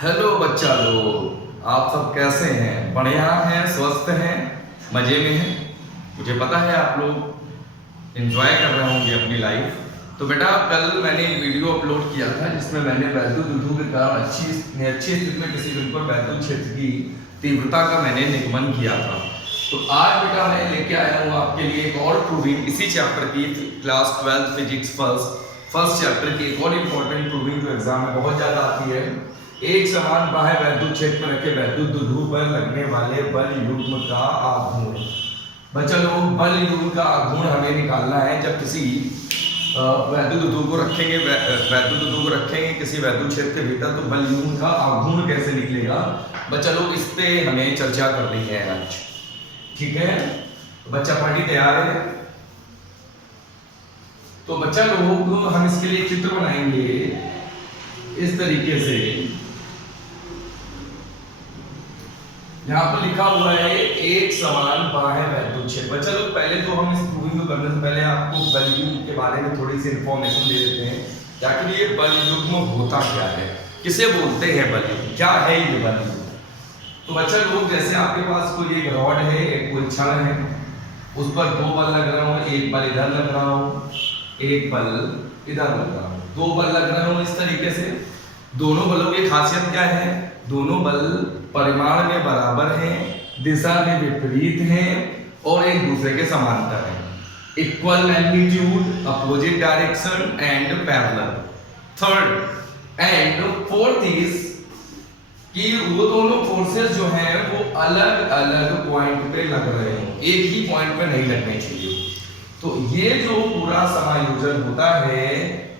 Hello बच्चा लोग, आप सब कैसे हैं? बढ़िया हैं, स्वस्थ हैं, मजे में हैं। मुझे पता है आप लोग एंजॉय कर रहे होंगे अपनी लाइफ। तो बेटा, कल मैंने एक वीडियो अपलोड किया था जिसमें मैंने वैद्युत विद्युत के कारण अच्छी स्थिति में किसी बिंदु पर वैद्युत क्षेत्र की तीव्रता का मैंने निगमन किया था। तो आज बेटा मैं लेके आया हूँ आपके लिए एक और प्रूविंग इसी चैप्टर की, क्लास 12 फिजिक्स फर्स्ट चैप्टर की एक और इम्पोर्टेंट प्रूविंग जो एग्जाम में बहुत ज्यादा आती है। एक समान बाह्य वैद्युत क्षेत्र में रखे वैद्युत द्विध्रुव पर लगने वाले बल युग्म का आघूर्ण। बच्चा लोग, बल युग्म का आघूर्ण हमें निकालना है। जब किसी वैद्युत द्विध्रुव को रखेंगे किसी वैद्युत क्षेत्र के भीतर, तो बल युग्म का आघूर्ण कैसे निकलेगा बच्चा लोग, इस पे हमें चर्चा करनी है आज। ठीक है, तो बच्चा पार्टी तैयार है? तो बच्चा लोग, हम इसके लिए चित्र बनाएंगे इस तरीके से। यहाँ पर लिखा हुआ है एक समान बाह्य वैद्युत क्षेत्र। बच्चा लोग, पहले तो हम इस प्रूविंग को करने से पहले आपको बल युग्म के बारे में थोड़ी सी इंफॉर्मेशन दे देते हैं। आखिर ये बल युग्म होता क्या है, किसे बोलते हैं बल युग्म, क्या है ये बल युग्म? तो बच्चा लोग, जैसे आपके पास कोई एक रॉड है, एक कोई छड़ है, उस पर दो बल लग रहा हो, एक बल इधर लग रहा हो, एक बल इधर लग रहा हो, दो बल लग रहे हो इस तरीके से। दोनों बलों की खासियत क्या है? दोनों बल परिमाण में बराबर हैं, दिशा में विपरीत हैं और एक दूसरे के समांतर हैं। Equal magnitude, opposite direction and parallel. Third and fourth is कि वो दोनों फोर्सेस जो हैं वो अलग अलग पॉइंट पे लग रहे हैं, एक ही पॉइंट पे नहीं लगने चाहिए। तो ये जो पूरा समायोजन होता है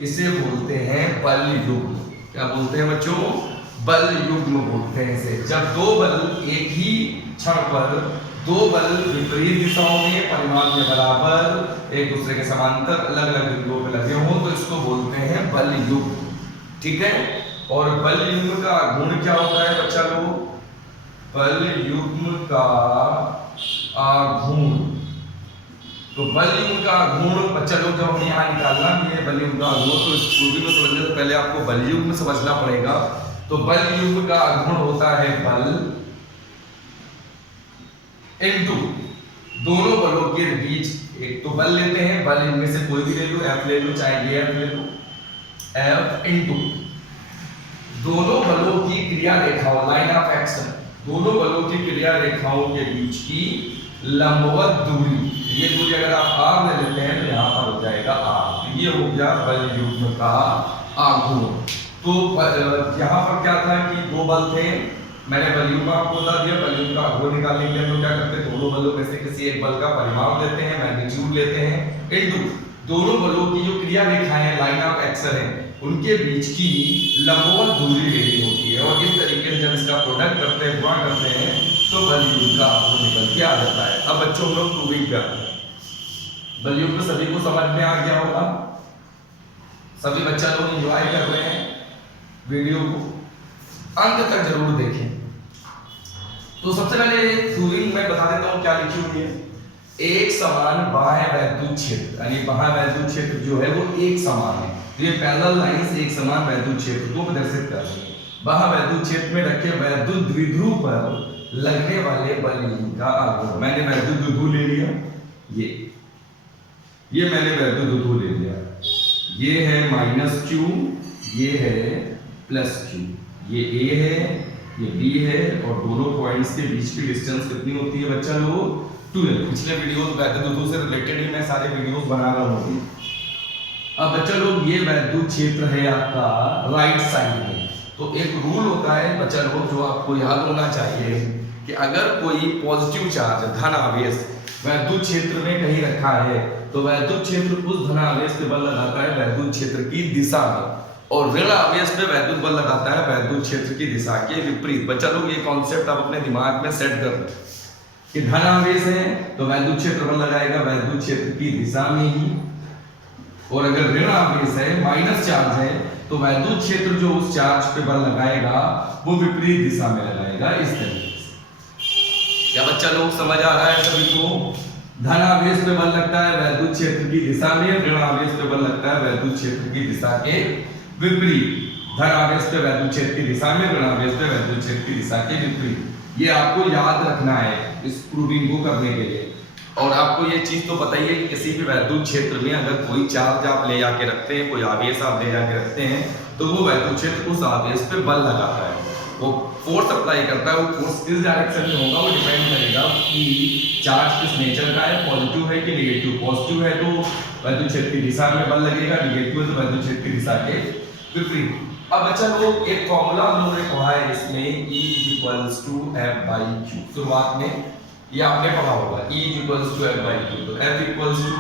इसे बोलते हैं बल युग्म। क्या बोलते हैं बच्चों? बल युग्म बोलते हैं इसे। जब दो बल एक ही क्षण पर, दो बल विपरीत दिशाओं में, परिमाण में बराबर, एक दूसरे के समांतर, अलग अलग बिंदुओं पे लगे हों, तो इसको बोलते हैं बल युग्म। ठीक है, और बल युग्म का गुण क्या होता है बच्चा लोग? बल युग्म का आघूर्ण। तो बल युग्म का आघूर्ण बच्चा लोग, जब हमें यहाँ निकालना भी है बल युग्म का आघूर्ण, तो इस प्रूविंग को समझने से पहले आपको बल युग्म समझना पड़ेगा। तो बल युग्म का आघूर्ण होता है बल इनटू दोनों बलों के बीच। एक तो बल लेते हैं, बल इनमें से कोई भी ले लो, F ले लो, चाहे ये F ले लो, F इनटू दोनों बलों की क्रिया रेखाओं, लाइन ऑफ एक्शन, दोनों बलों की क्रिया रेखाओं के बीच की लंबवत दूरी। ये दूरी अगर आप r ले लेते हैं तो यहाँ पर हो जाएगा r। ये हो गया बल युग्म का आघूर्ण। तो यहाँ पर क्या था कि दो बल थे, मैंने बल युग्म आपको बता दिया। बल युग्म का आघूर्ण निकालने के लिए हम लोग क्या करते हैं? दोनों बलों में से किसी एक बल का परिमाण लेते हैं, मैग्नीट्यूड लेते हैं, इनटू दोनों बलों की जो क्रिया रेखाएं, लाइन ऑफ एक्शन है, उनके बीच की लंबवत दूरी लेनी होती है। और इस तरीके से जब इसका प्रोडक्ट करते हैं, गुणा करते हैं, तो बल युग्म का आघूर्ण निकल के आ जाता है। अब बच्चों, हम लोग प्रूविंग पे आते हैं। बल युग्म सभी को समझ में आ गया होगा, सभी बच्चा लोग एंजॉय कर रहे हैं वीडियो को, अंत तक जरूर देखें। तो सबसे पहले प्रूविंग में बता देता हूं क्या लिखी हुई है। एक समान बाह्य वैद्युत क्षेत्र, यानी बाह्य वैद्युत क्षेत्र जो है वो एक समान है। तो ये पैरेलल लाइंस एक समान वैद्युत क्षेत्र को प्रदर्शित कर रही है। बाह्य वैद्युत क्षेत्र में रखे वैद्युत द्विध्रुव पर लगने वाले बल युग्म का आघूर्ण। मैंने वैद्युत द्विध्रुव ले लिया, ये मैंने वैद्युत द्विध्रुव ले लिया। ये है -q, ये है +q, ये a है, ये b है, और दोनों पॉइंट्स के बीच की डिस्टेंस कितनी होती है बच्चा लोग? 12। पिछले वीडियोस वैद्युत द्विध्रुव से रिलेटेड ही मैं सारे वीडियोस बना रहा हूँ। अब बच्चा लोग, ये वैद्युत क्षेत्र है आपका राइट साइड में। तो एक रूल होता है बच्चा लोग जो आपको याद होना चाहिए कि अगर कोई पॉजिटिव चार्ज, धन आवेश वैद्युत क्षेत्र में कहीं रखा है, तो वैद्युत क्षेत्र उस धन आवेश पे बल लगाता है वैद्युत क्षेत्र की दिशा में, और ऋण आवेश पे वैद्युत बल लगाता है वैद्युत क्षेत्र की दिशा के विपरीत। बच्चा लोग, ये कॉन्सेप्ट आप अपने दिमाग में सेट कर लें कि धन आवेश है तो वैद्युत क्षेत्र बल लगाएगा वैद्युत क्षेत्र की दिशा में ही, और अगर ऋण आवेश है, माइनस चार्ज है, तो वैद्युत क्षेत्र जो उस चार्ज पे बल लगाएगा वो विपरीत दिशा में लगाएगा, इस तरीके से। क्या बच्चा लोग समझ आ रहा है सभी को? धन आवेश पे बल लगता है वैद्युत क्षेत्र की दिशा में, ऋण आवेश पे बल लगता है वैद्युत क्षेत्र की दिशा के विपरीत। धन आवेश पे वैद्युत क्षेत्र की दिशा में, ऋण आवेश पे वैद्युत क्षेत्र की दिशा के विपरीत। ये आपको याद रखना है इस प्रूविंग को करने के लिए। और आपको ये चीज तो पता ही है कि किसी भी वैद्युत क्षेत्र में अगर कोई चार्ज आप ले जाके रखते हैं, कोई आवेश आप ले जाके रखते हैं, तो वो वैद्युत क्षेत्र उस आवेश पे बल लगाता है, वो फोर्स अप्लाई करता है। वो फोर्स किस डायरेक्शन में होगा वो डिपेंड करेगा कि चार्ज किस नेचर का है, पॉजिटिव है कि नेगेटिव। पॉजिटिव है तो वैद्युत क्षेत्र की दिशा में बल लगेगा, नेगेटिव है तो वैद्युत क्षेत्र की दिशा के विपरीत। अब अच्छा लोग एक फॉर्मूला हम लोगों ने पढ़ा है इसमें, E = F/Q। शुरुआत में ये आपने पढ़ा होगा, E = F/Q। तो F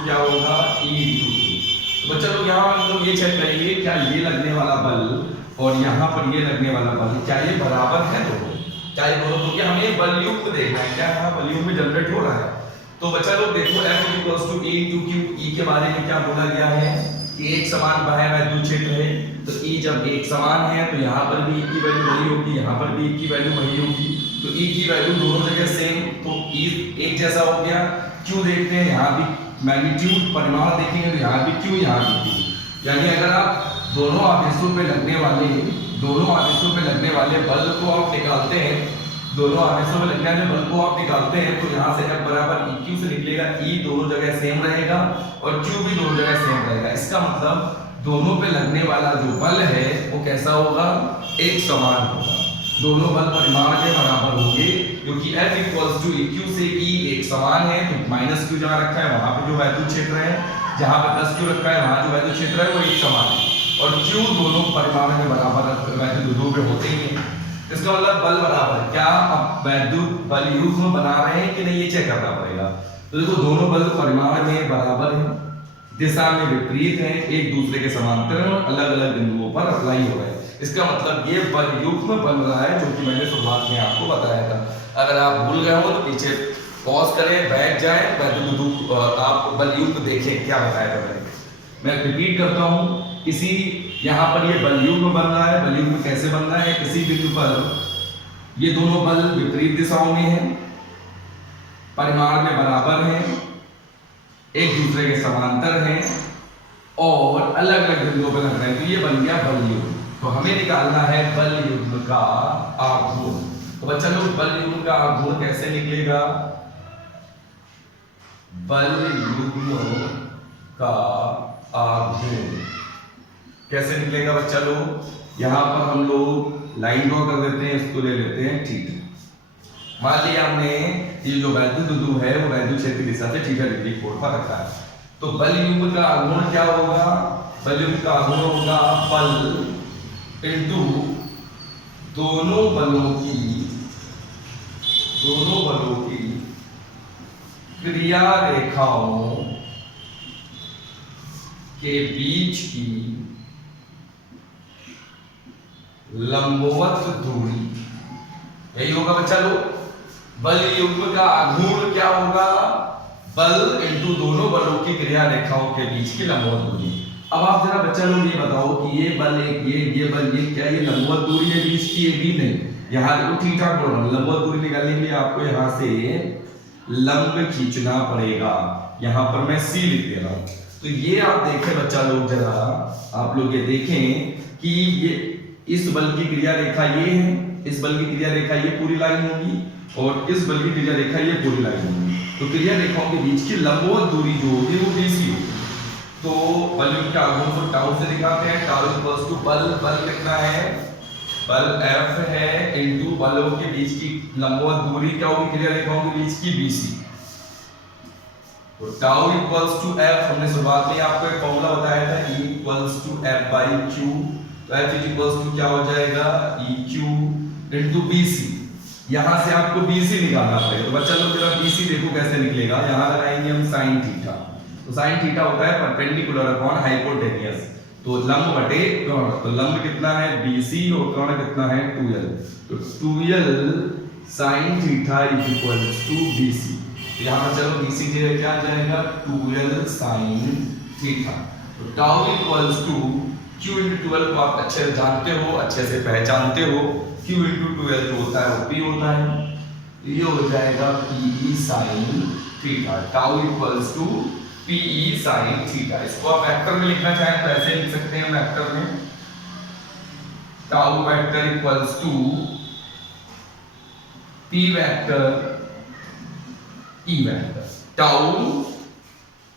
क्या होगा, E/Q। तो बच्चा लोग यहाँ हम लोग ये चेक करेंगे क्या ये लगने वाला बल और यहाँ पर ये लगने वाला बल क्या ये बराबर है दोनों, क्या ये दोनों, क्योंकि हमें बल युग्म को देखना है, क्या यहाँ बल युग्म में जनरेट हो रहा है। तो बच्चा लोग देखो F E/Q। E के बारे में क्या बोला गया है कि एक समान बाह्य वैद्युत क्षेत्र है, तो E जब एक समान है तो यहाँ पर भी E की वैल्यू वही होगी, यहाँ पर भी E की वैल्यू वही होगी। तो E की वैल्यू दोनों जगह सेम, तो E एक जैसा हो गया। Q देखते हैं, यहाँ भी मैग्नीट्यूड परिमाण देखेंगे तो यहाँ भी Q, यहाँ भी Q। यानी अगर आप दोनों आवेशों पे लगने वाले बल को आप निकालते हैं, दोनों आवेशों में लगने वाले बल को आप निकालते हैं, तो यहाँ से F बराबर EQ से निकलेगा। E दोनों जगह सेम रहेगा और Q भी दोनों जगह सेम रहेगा। इसका मतलब दोनों पे लगने वाला जो बल है वो कैसा होगा, एक समान होगा, दोनों बल परिमाण के बराबर होंगे, क्योंकि F EQ से E एक समान है। तो -Q जहाँ रखा है वहां पे जो वैद्युत क्षेत्र है, जहाँ पे +Q रखा है वहां जो वैद्युत क्षेत्र है वो एक समान है, और Q दोनों परिमाण में बराबर वैद्युत ध्रुव पे होते ही हैं। इसका मतलब बल बराबर, क्या अब वैद्युत बल युग्म बना रहे हैं कि नहीं ये चेक करना पड़ेगा। तो देखो दोनों बल परिमाण में बराबर हैं, दिशा में विपरीत हैं, एक दूसरे के समांतर और अलग अलग बिंदुओं पर अप्लाई हो रहे हैं। इसका मतलब ये बल युग्म बन रहा है, जो कि मैंने शुरुआत में आपको बताया था। अगर आप भूल गए हो तो पीछे पॉज करें, बैठ जाएं, वैद्युत आप बल युग्म देखें क्या बताया था मैंने। मैं रिपीट करता हूँ, किसी यहाँ पर ये बल युग्म बन रहा है। बल युग्म कैसे बन रहा है, किसी बिंदु पर ये दोनों बल विपरीत दिशाओं में हैं, परिमाण में बराबर हैं, एक दूसरे के समांतर हैं और अलग अलग बिंदुओं पर लग रहे हैं, तो ये बन गया बल युग्म। तो हमें निकालना है बल युग्म का आघूर्ण। तो बच्चा लोग बल युग्म का आघूर्ण कैसे निकलेगा, बल युग्म का आघूर्ण कैसे निकलेगा बच्चा लोग। यहां पर हम लोग लाइन ड्रॉ कर देते हैं, इसको ले लेते हैं थीटा। मान लिया हमने ये जो वैद्युत ध्रुव है वो वैद्युत क्षेत्र की दिशा से थीटा डिग्री कोण पर रखा है। तो बल युग्म का आघूर्ण क्या होगा, बल युग्म का आघूर्ण होगा बल इनटू दोनों बलों की क्रिया रेखाओं के बीच की लंबवत दूरी। यही होगा बच्चा लोग, बल युग्म का आघूर्ण क्या होगा, बल इनटू दोनों बलों की क्रिया रेखाओं के बीच की लंबवत दूरी। अब आप जरा बच्चा लोग ये बताओ कि ये बल एक ये बल ये क्या ये लंबवत दूरी है बीच की, ये भी नहीं। यहाँ देखो थीटा कोण, लंबवत दूरी निकालने के लिए आपको यहाँ से लंब खींचना पड़ेगा। यहाँ पर मैं C लिख दे रहा हूँ। तो ये आप देखें बच्चा लोग, जरा आप लोग ये देखें कि ये इस बल की क्रिया रेखा ये है, इस बल की क्रिया रेखा ये पूरी लाइन होगी और इस बल की क्रिया रेखा ये पूरी लाइन होगी। तो क्रिया रेखाओं के बीच की लंबवत दूरी जो होगी वो BC होगी। तो बल युग्म का आघूर्ण को टाउ से दिखाते हैं। टाउ इक्वल्स टू बल कितना है, बल F है इनटू बलों के बीच की लंबवत दूरी क्या होगी क्रिया रेखाओं के बीच की BC। तो टाउ इक्वल्स टू F, हमने शुरुआत में आपको एक फॉर्मूला बताया था, E इक्वल्स टू F/Q। तो F इक्वल्स टू क्या हो जाएगा, EQ इनटू BC। यहां से आपको BC निकालना पड़ेगा। तो बच्चा लोग जरा BC देखो कैसे निकलेगा। यहां लगाएंगे हम sin थीटा। तो sin थीटा होता है परपेंडिकुलर अपॉन हाइपोटेनियस, तो लंब बटे कोण। तो लंब कितना है BC और कोण कितना है 2L। तो 2L sin theta equals to BC। तो यहाँ पर चलो BC जगह क्या आ जाएगा 2L sin थीटा। तो tau equals to Q into 12 को आप अच्छे से जानते हो, अच्छे से पहचानते हो। Q into 12 जो होता है वो P होता है, ये हो जाएगा PE sin theta. Tau equals to PE sin theta. इसको आप वेक्टर में लिखना चाहें तो ऐसे लिख सकते हैं वेक्टर में tau vector equals to P vector E vector. Tau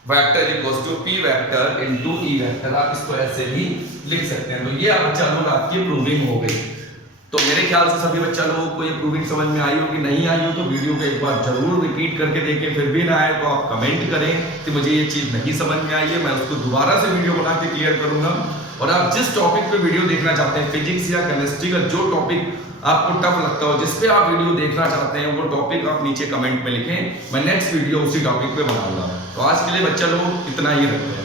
vector equals to P vector into E vector, आप इसको ऐसे भी लिख सकते हैं। तो ये आप बच्चा लोग आपकी प्रूविंग हो गई। तो मेरे ख्याल से सभी बच्चा लोगों को ये प्रूविंग समझ में आई हो कि नहीं आई हो तो वीडियो को एक बार जरूर रिपीट करके देखें। फिर भी ना आए तो आप कमेंट करें कि मुझे ये चीज़ नहीं समझ में आई है, मैं उसको दोबारा से वीडियो बना के क्लियर करूंगा। और आप जिस टॉपिक पे वीडियो देखना चाहते हैं, फिजिक्स या केमिस्ट्री का जो टॉपिक आपको टफ लगता हो, जिस पे आप वीडियो देखना चाहते हैं, वो टॉपिक आप नीचे कमेंट में लिखें, मैं नेक्स्ट वीडियो उसी टॉपिक पे बनाऊंगा। तो आज के लिए बच्चा लोग इतना ही रखते हैं।